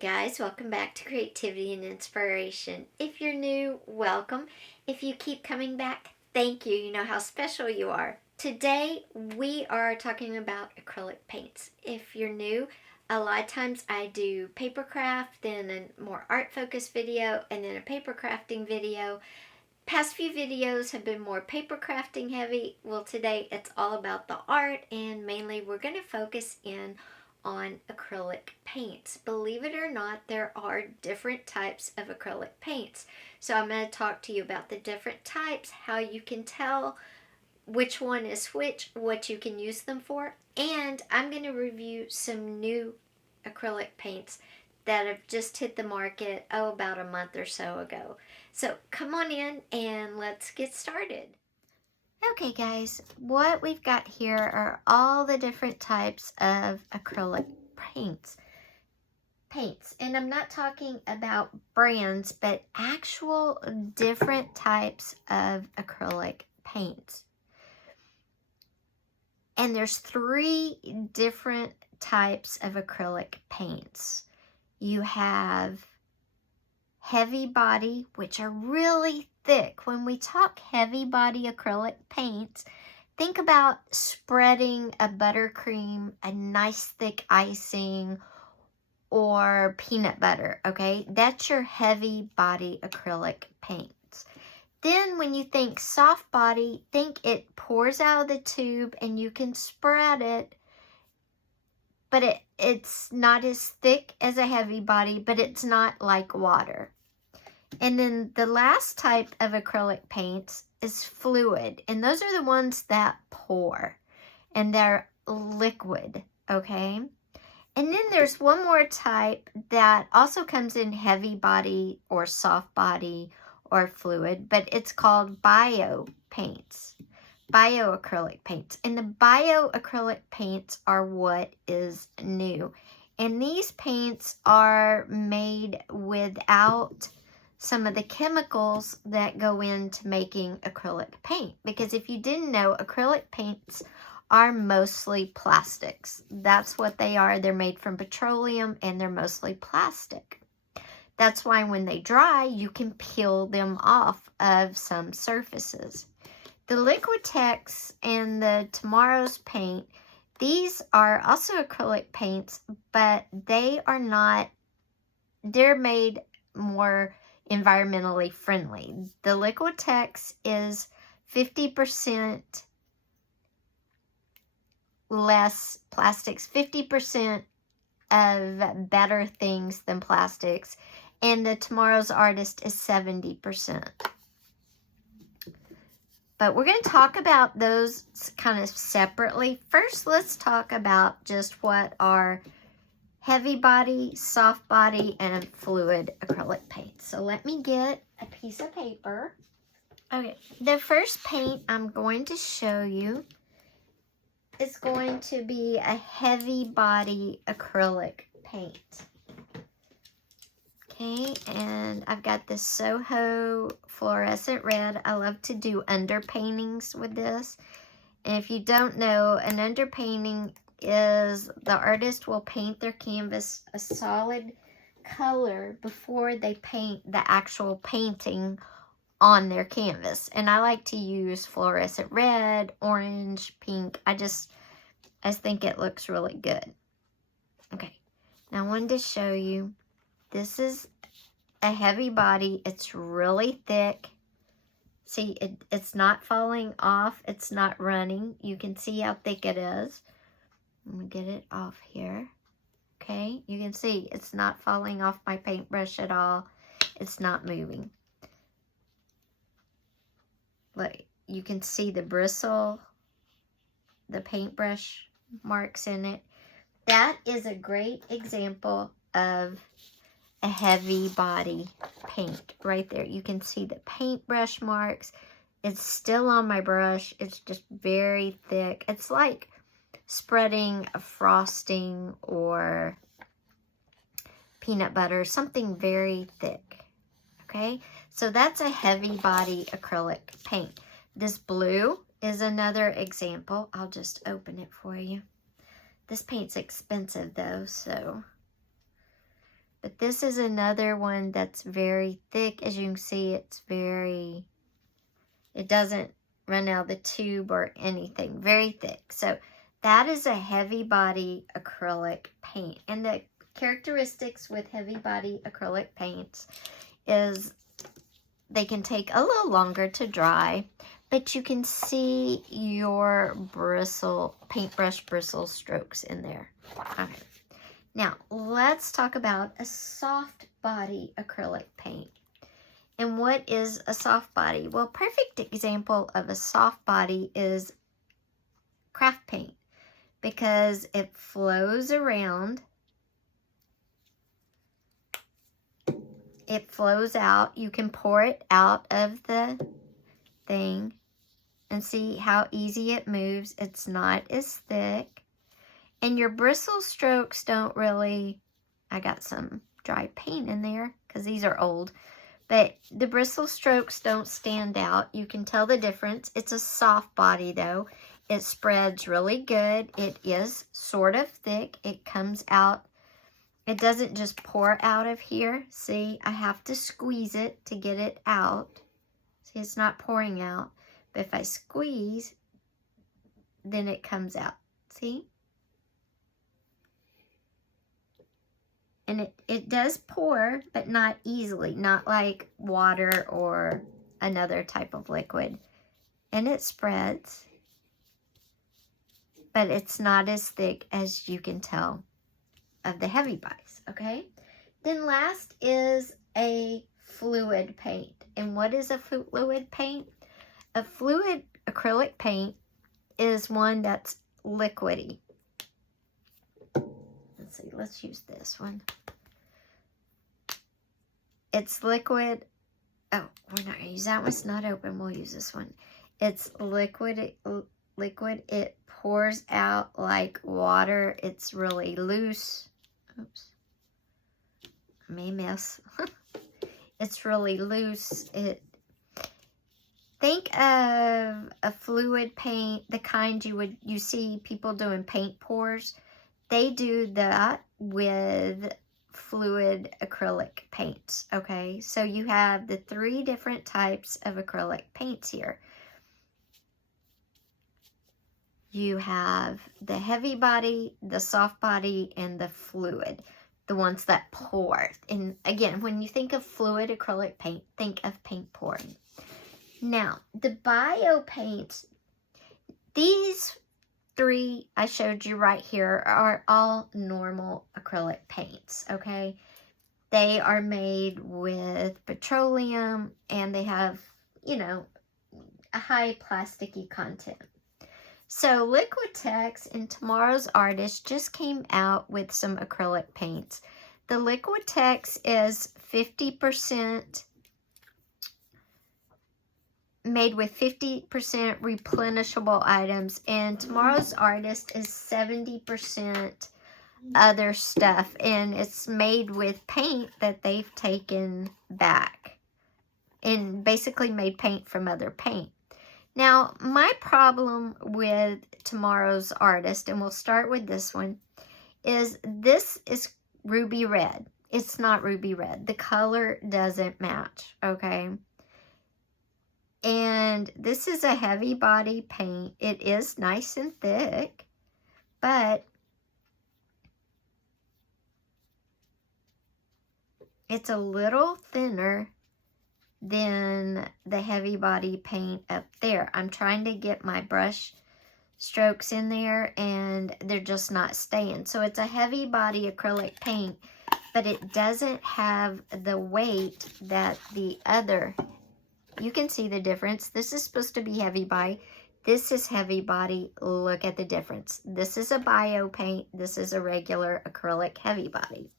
Guys, welcome back to Creativity and Inspiration. If you're new, welcome. If you keep coming back, thank you. You know how special you are. Today we are talking about acrylic paints. If you're new, a lot of times I do paper craft, then a more art focused video, and then a paper crafting video. Past few videos have been more paper crafting heavy. Well, today it's all about the art, and mainly we're going to focus in on acrylic paints. Believe it or not, there are different types of acrylic paints. So I'm going to talk to you about the different types, how you can tell which one is which, what you can use them for, and I'm going to review some new acrylic paints that have just hit the market, about a month or so ago. So come on in and let's get started. Okay guys, what we've got here are all the different types of acrylic paints. And I'm not talking about brands, but actual different types of acrylic paints. And there's 3 different types of acrylic paints. You have heavy body, which are really thick. When we talk heavy body acrylic paints, think about spreading a buttercream, a nice thick icing, or peanut butter, okay? That's your heavy body acrylic paints. Then when you think soft body, think it pours out of the tube and you can spread it, but it's not as thick as a heavy body, but it's not like water. And then the last type of acrylic paints is fluid. And those are the ones that pour. And they're liquid, okay? And then there's one more type that also comes in heavy body or soft body or fluid, but it's called bio paints. Bioacrylic paints. And the bioacrylic paints are what is new. And these paints are made without some of the chemicals that go into making acrylic paint. Because if you didn't know, acrylic paints are mostly plastics. That's what they are. They're made from petroleum and they're mostly plastic. That's why when they dry, you can peel them off of some surfaces. The Liquitex and the Tomorrow's paint, these are also acrylic paints, but they are not, they're made more environmentally friendly. The Liquitex is 50% less plastics, 50% of better things than plastics, and the Tomorrow's Artist is 70%. But we're going to talk about those kind of separately. First, let's talk about just what are heavy body, soft body, and fluid acrylic paint. So let me get a piece of paper. Okay, the first paint I'm going to show you is going to be a heavy body acrylic paint. Okay, and I've got this Soho fluorescent red. I love to do underpaintings with this. And if you don't know, an underpainting is the artist will paint their canvas a solid color before they paint the actual painting on their canvas. And I like to use fluorescent red, orange, pink. I think it looks really good. Okay, now I wanted to show you, this is a heavy body. It's really thick. See, it's not falling off. It's not running. You can see how thick it is. I'm going to get it off here. Okay, you can see it's not falling off my paintbrush at all. It's not moving. Look, you can see the bristle, the paintbrush marks in it. That is a great example of a heavy body paint right there. You can see the paintbrush marks. It's still on my brush. It's just very thick. It's like spreading a frosting or peanut butter, something very thick. Okay, so that's a heavy body acrylic paint. This blue is another example. I'll just open it for you. This paint's expensive though, so But this is another one that's very thick. As you can see, it doesn't run out of the tube or anything. Very thick. So that is a heavy body acrylic paint. And the characteristics with heavy body acrylic paints is they can take a little longer to dry, but you can see your paintbrush bristle strokes in there. Okay. Now, let's talk about a soft body acrylic paint. And what is a soft body? Well, perfect example of a soft body is craft paint because it flows around. It flows out. You can pour it out of the thing and see how easy it moves. It's not as thick. And your bristle strokes don't really, I got some dry paint in there because these are old, but the bristle strokes don't stand out. You can tell the difference. It's a soft body though. It spreads really good. It is sort of thick. It comes out. It doesn't just pour out of here. See, I have to squeeze it to get it out. See, it's not pouring out. But if I squeeze, then it comes out. See? And it does pour, but not easily. Not like water or another type of liquid. And it spreads. But it's not as thick as you can tell of the heavy bodies, okay? Then last is a fluid paint. And what is a fluid paint? A fluid acrylic paint is one that's liquidy. Let's see, let's use this one. It's liquid. Oh, we're not going to use that one. It's not open. We'll use this one. It's liquid. It pours out like water. It's really loose. Oops. I may miss. It's really loose. Think of a fluid paint, the kind you see people doing paint pours. They do that with fluid acrylic paints, okay? So you have the 3 different types of acrylic paints here. You have the heavy body, the soft body, and the fluid, the ones that pour. And again, when you think of fluid acrylic paint, think of paint pouring. Now, the bio paints, these 3 I showed you right here are all normal acrylic paints, okay? They are made with petroleum and they have, you know, a high plasticky content. So Liquitex and Tomorrow's Artist just came out with some acrylic paints. The Liquitex is 50% made with 50% replenishable items, and Tomorrow's Artist is 70% other stuff, and it's made with paint that they've taken back and basically made paint from other paint. Now, my problem with Tomorrow's Artist, and we'll start with this one, is this is ruby red. It's not ruby red. The color doesn't match, okay? And this is a heavy body paint. It is nice and thick, but it's a little thinner than the heavy body paint up there. I'm trying to get my brush strokes in there and they're just not staying. So it's a heavy body acrylic paint, but it doesn't have the weight that the other. You can see the difference. This is supposed to be heavy body. This is heavy body. Look at the difference. This is a bio paint. This is a regular acrylic heavy body.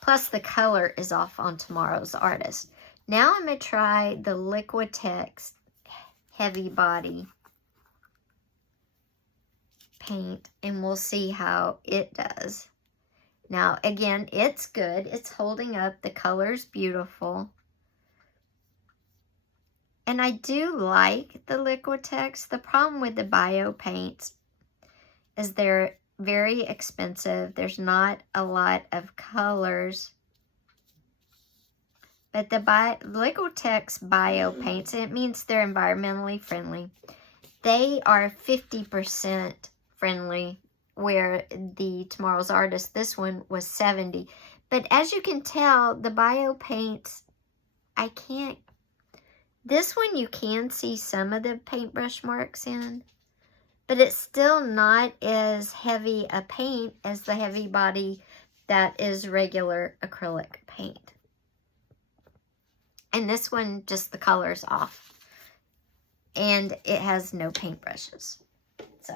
Plus the color is off on Tomorrow's Artist. Now I'm going to try the Liquitex heavy body paint and we'll see how it does. Now again, it's good. It's holding up. The color's beautiful. And I do like the Liquitex. The problem with the bio paints is they're very expensive. There's not a lot of colors But the Liquitex Bio paints, it means they're environmentally friendly. They are 50% friendly, where the Tomorrow's Artist, this one was 70. But as you can tell, the Bio paints, this one you can see some of the paintbrush marks in, but it's still not as heavy a paint as the heavy body that is regular acrylic paint. And this one, just the color's off. And it has no paintbrushes. So,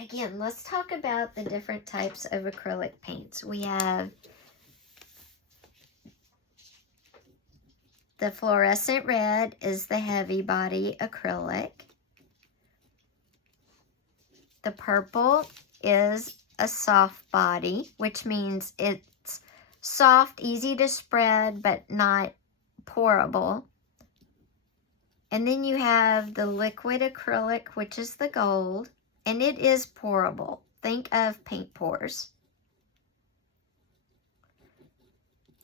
again, let's talk about the different types of acrylic paints. We have the fluorescent red is the heavy body acrylic. The purple is a soft body, which means it's soft, easy to spread, but not pourable. And then you have the liquid acrylic, which is the gold, and it is pourable. Think of paint pours.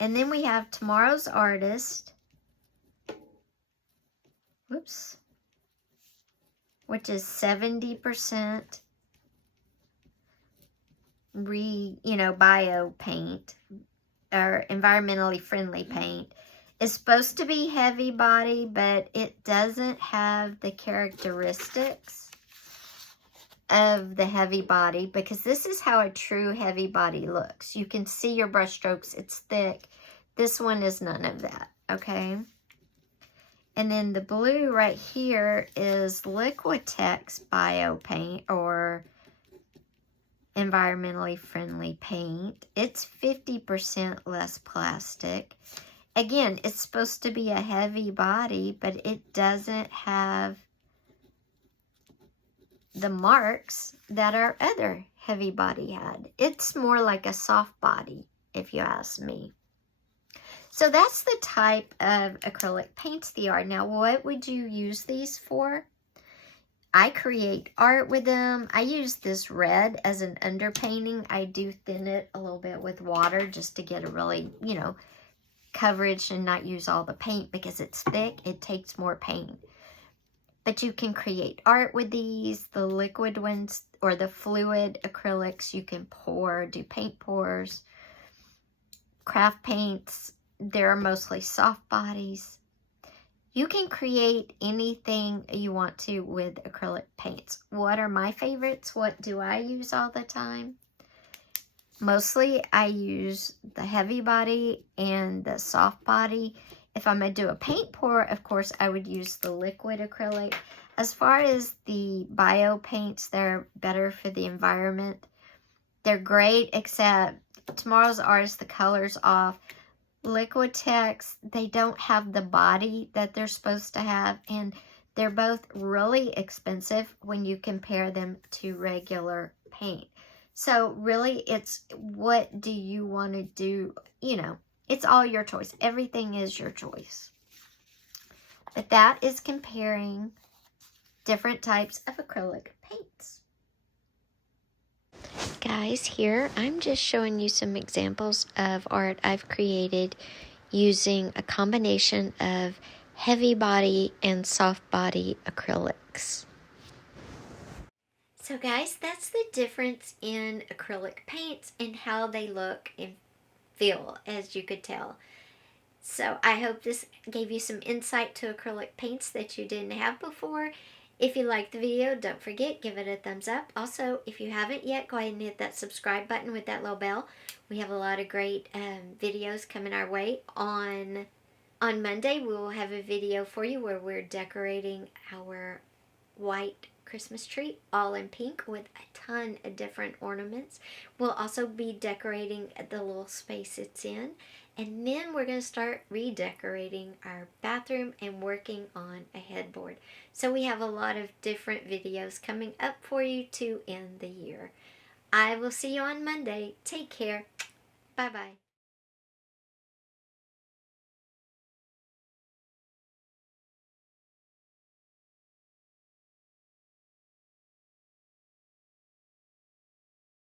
And then we have Tomorrow's Artist, which is 70% bio paint, or environmentally friendly paint. It's supposed to be heavy body, but it doesn't have the characteristics of the heavy body, because this is how a true heavy body looks. You can see your brush strokes, it's thick. This one is none of that, okay? And then the blue right here is Liquitex Bio paint, or environmentally friendly paint. It's 50% less plastic. Again, it's supposed to be a heavy body, but it doesn't have the marks that our other heavy body had. It's more like a soft body, if you ask me. So that's the type of acrylic paints they are. Now, what would you use these for? I create art with them. I use this red as an underpainting. I do thin it a little bit with water just to get a really, coverage and not use all the paint, because it's thick, it takes more paint. But you can create art with these. The liquid ones, or the fluid acrylics, you can pour, do paint pours. Craft paints, they're mostly soft bodies. You can create anything you want to with acrylic paints. What are my favorites? What do I use all the time? Mostly I use the heavy body and the soft body. If I'm going to do a paint pour, of course, I would use the liquid acrylic. As far as the bio paints, they're better for the environment. They're great, except Tomorrow's Artist, the color's off. Liquitex, they don't have the body that they're supposed to have, and they're both really expensive when you compare them to regular paint. So really, it's what do you want to do? It's all your choice. Everything is your choice. But that is comparing different types of acrylic paints. Guys, here I'm just showing you some examples of art I've created using a combination of heavy body and soft body acrylics. So guys, that's the difference in acrylic paints and how they look and feel, as you could tell. So I hope this gave you some insight to acrylic paints that you didn't have before. If you liked the video, don't forget, give it a thumbs up. Also, if you haven't yet, go ahead and hit that subscribe button with that little bell. We have a lot of great videos coming our way. On Monday, we will have a video for you where we're decorating our white Christmas tree, all in pink, with a ton of different ornaments. We'll also be decorating the little space it's in. And then we're going to start redecorating our bathroom and working on a headboard. So we have a lot of different videos coming up for you to end the year. I will see you on Monday. Take care. Bye-bye.